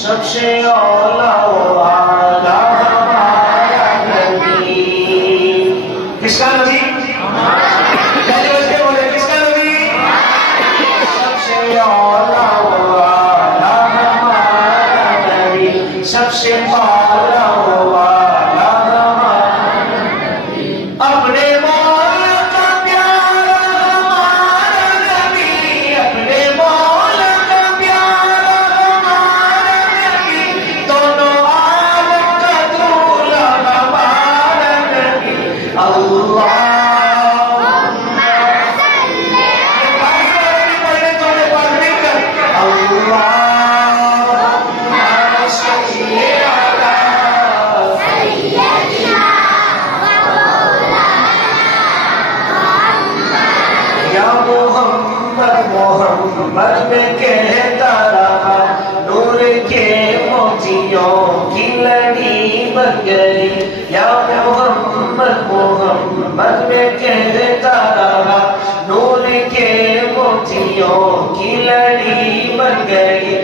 सबसे औला वाला हमारा नबी। किसका नबी? पहले बच के बोले किसका नबी? सबसे औला वाला हमारा नबी, सबसे औला वाला हमारा नबी। अपने मौला का प्यारा हमारा नबी, अपने मौला का प्यारा हमारा नबी, दोनों आलम का दूल्हा हमारा नबी। अल्लाह मोहम्मद में कहता रहा, नूर के मोतियों की लड़ी बन गई। या मोहम्मद मोहम्मद में कहता रहा, नूर के मोतियों की लड़ी बन गई।